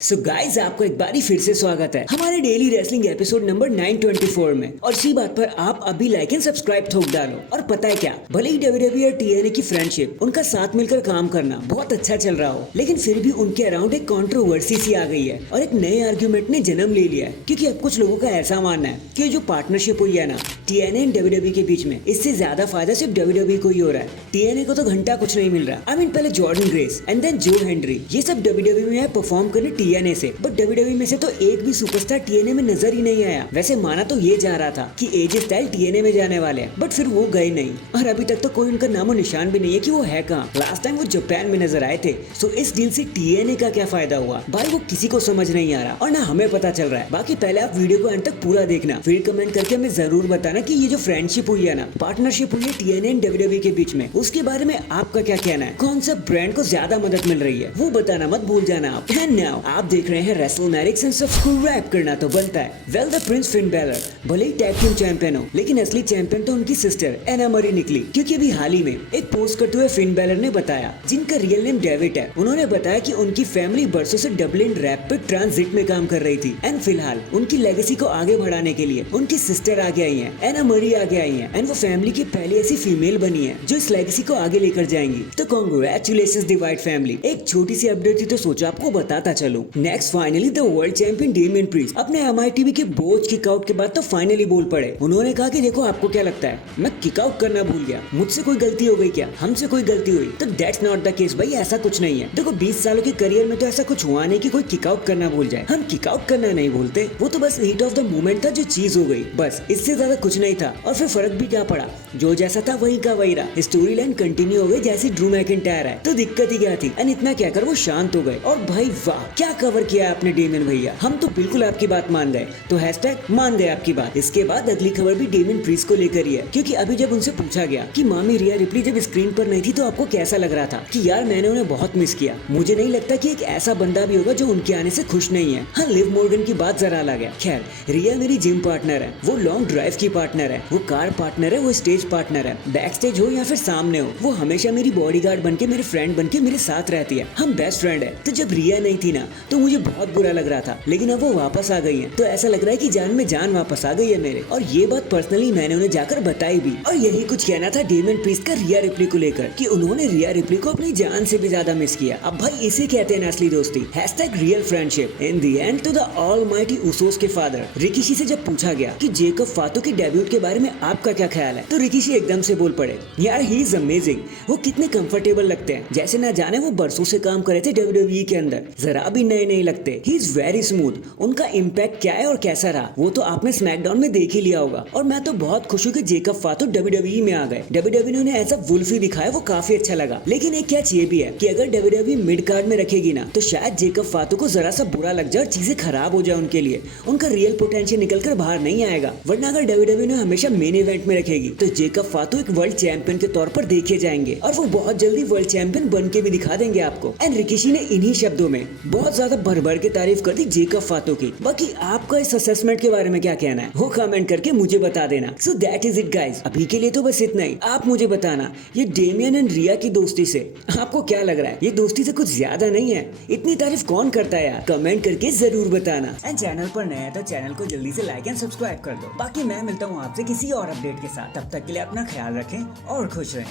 So guys आपको एक बारी फिर से स्वागत है हमारे डेली रेसलिंग एपिसोड नंबर 924 में। और इसी बात पर आप अभी लाइक एंड सब्सक्राइब ठोक डालो। और पता है क्या, भले ही डब्ल्यूडब्ल्यूई और टीएनए की फ्रेंडशिप, उनका साथ मिलकर काम करना बहुत अच्छा चल रहा हो, लेकिन फिर भी उनके अराउंड एक कंट्रोवर्सी सी आ गई है और एक नए आर्ग्यूमेंट ने जन्म ले लिया है। क्योंकि अब कुछ लोगों का ऐसा मानना है कि जो पार्टनरशिप हुई है ना टीएनए एंड डब्ल्यूडब्ल्यूई के बीच में, इससे ज्यादा फायदा सिर्फ डब्ल्यूडब्ल्यूई को ही हो रहा है। टीएनए को तो घंटा कुछ नहीं मिल रहा। आई मीन पहले जॉर्डन ग्रेस एंड देन जो हेनरी, ये सब डब्ल्यूडब्ल्यूई में परफॉर्म करने टीएनए से, बट डब्ल्यूडब्ल्यूई में से तो एक भी सुपरस्टार टीएनए में नजर ही नहीं आया। वैसे माना तो ये जा रहा था कि एजे स्टाइल टीएनए में जाने वाले हैं, बट फिर वो गए नहीं और अभी तक तो कोई उनका नामो निशान भी नहीं है कि वो है कहाँ। लास्ट टाइम वो जापान में नजर आए थे। सो इस डील से टीएनए का क्या फायदा हुआ भाई, वो किसी को समझ नहीं आ रहा और ना हमें पता चल रहा है। बाकी पहले आप वीडियो को अंत तक पूरा देखना, फिर कमेंट करके हमें जरूर बताना कि ये जो फ्रेंडशिप हुई है ना, पार्टनरशिप हुई है टीएनए एंड डब्ल्यूडब्ल्यूई के बीच में, उसके बारे में आपका क्या कहना है। कौन सा ब्रांड को ज्यादा मदद मिल रही है वो बताना मत भूल जाना आप। एंड नाउ आप देख रहे हैं रेसलमैनिक्स एंड सबको रैप करना तो बनता है। Well the Prince Finn Balor भले ही टैग टीम चैंपियन हो, लेकिन असली चैंपियन तो उनकी सिस्टर एना मरी निकली। क्योंकि अभी हाल ही में एक पोस्ट करते हुए फिन बैलर ने बताया, जिनका रियल नेम डेविड है, उन्होंने बताया कि उनकी फैमिली बरसों से डब्लिन एंड रैप पे ट्रांजिट में काम कर रही थी एंड फिलहाल उनकी लेगेसी को आगे बढ़ाने के लिए उनकी सिस्टर आगे आई है, एना मरी आगे आई है एंड वो फैमिली की पहली ऐसी फीमेल बनी है जो इस लेगेसी को आगे लेकर जाएंगी। तो कांग्रेचुलेशंस डिवाइड फैमिली। एक छोटी सी अपडेट थी तो सोचा आपको बताता चलूं। Next finally the world champion Damien priest अपने एमआईटीवी के बोझ किकआउट के बाद तो फाइनली बोल पड़े। उन्होंने कहा कि देखो आपको क्या लगता है, मैं किकआउट करना भूल गया, मुझसे कोई गलती हो गई क्या, हमसे कोई गलती हुई? तो दैट्स नॉट द केस भाई, ऐसा कुछ नहीं है। देखो 20 सालों के करियर में तो ऐसा कुछ हुआ नहीं कि कोई किकआउट करना भूल जाए। हम किकआउट करना नहीं भूलते, वो तो बस हीट ऑफ द मोमेंट था, जो चीज हो गई बस, इससे ज्यादा कुछ नहीं था। और फिर फर्क भी क्या पड़ा, जो जैसा था वही का वही रहा। स्टोरी लाइन कंटिन्यू हो गई जैसी ड्रू मैकिंटायर है, तो दिक्कत ही क्या थी। एंड इतना क्या कर वो शांत हो गए। और भाई वाह क्या कवर किया आपने डेमियन भैया, हम तो बिल्कुल आपकी बात मान गए। तो हैशटैग मान गए आपकी बात। इसके बाद अगली खबर भी डेमियन प्रीस्ट को लेकर ही है। क्योंकि अभी जब उनसे पूछा गया कि मामी रिया रिप्ली जब स्क्रीन पर नहीं थी तो आपको कैसा लग रहा था, कि यार मैंने उन्हें बहुत मिस किया, मुझे नहीं लगता कि एक ऐसा बंदा भी होगा जो उनके आने से खुश नहीं है। हाँ लिव मॉर्गन की बात जरा अलग है। खैर रिया मेरी जिम पार्टनर है, वो लॉन्ग ड्राइव की पार्टनर है, वो कार पार्टनर है, वो स्टेज पार्टनर है, बैक स्टेज हो या फिर सामने हो, वो हमेशा मेरी बॉडीगार्ड बनके, मेरे फ्रेंड बनके मेरे साथ रहती है। हम बेस्ट फ्रेंड है। तो जब रिया नहीं थी ना तो मुझे बहुत बुरा लग रहा था, लेकिन अब वो वापस आ गई है तो ऐसा लग रहा है कि जान में जान वापस आ गई है मेरे। और ये बात पर्सनली मैंने उन्हें जाकर बताई भी। और यही कुछ कहना था डेमियन प्रीस्ट का रिया रिप्ली को लेकर, कि उन्होंने रिया रिप्ली को अपनी जान से भी ज्यादा मिस किया। अब भाई इसे कहते हैं असली दोस्ती। Hashtag real friendship. In the end to the almighty Usos के फादर रिकिशी से जब पूछा गया कि जेकब फातो के डेब्यूट के बारे में आपका क्या ख्याल है, तो रिकिशी एकदम से बोल पड़े, यार ही इज अमेजिंग, वो कितने कंफर्टेबल लगते हैं, जैसे ना जाने वो बरसों से काम करे थे डब्ल्यूडब्ल्यूई के अंदर, जरा भी नए नहीं लगते। He is very smooth. उनका इम्पैक्ट क्या है और कैसा रहा वो तो आपने स्मैकडाउन में देख ही लिया होगा। और मैं तो बहुत खुश हूँ कि जेकब फातो डब्ल्यूडब्ल्यूई में आ गए। डब्ल्यूडब्ल्यूई ने उन्हें ऐसा वुल्फ ही दिखाया, वो काफी अच्छा लगा। लेकिन एक कैच ये भी है कि अगर डब्ल्यूडब्ल्यूई मिड कार्ड में रखेगी ना तो शायद जेकब फातो को जरा सा बुरा लग जाए और चीजें खराब हो जाए उनके लिए, उनका रियल पोटेंशियल निकल कर बाहर नहीं आएगा। वरना अगर डब्ल्यूडब्ल्यूई ने हमेशा मेन इवेंट में रखेगी तो जेकब फातो एक वर्ल्ड चैंपियन के तौर पर देखे जाएंगे और वो बहुत जल्दी वर्ल्ड चैंपियन बन के भी दिखा देंगे आपको। एंड रिकिशी ने इन्हीं शब्दों में बहुत ज्यादा भर भर के तारीफ कर दी जेकब फातो की। बाकी आपका इस असेसमेंट के बारे में क्या कहना है वो कमेंट करके मुझे बता देना। So that is it guys, अभी के लिए तो बस इतना ही। आप मुझे बताना ये डेमियन एंड रिया की दोस्ती से आपको क्या लग रहा है, ये दोस्ती से कुछ ज्यादा नहीं है? इतनी तारीफ कौन करता है यार, कमेंट करके जरूर बताना। एंड चैनल पर नया है तो चैनल को जल्दी से लाइक एंड सब्सक्राइब कर दो। बाकी मैं मिलता हूँ आपसे किसी और अपडेट के साथ, तब तक के लिए अपना ख्याल रखें और खुश रहें।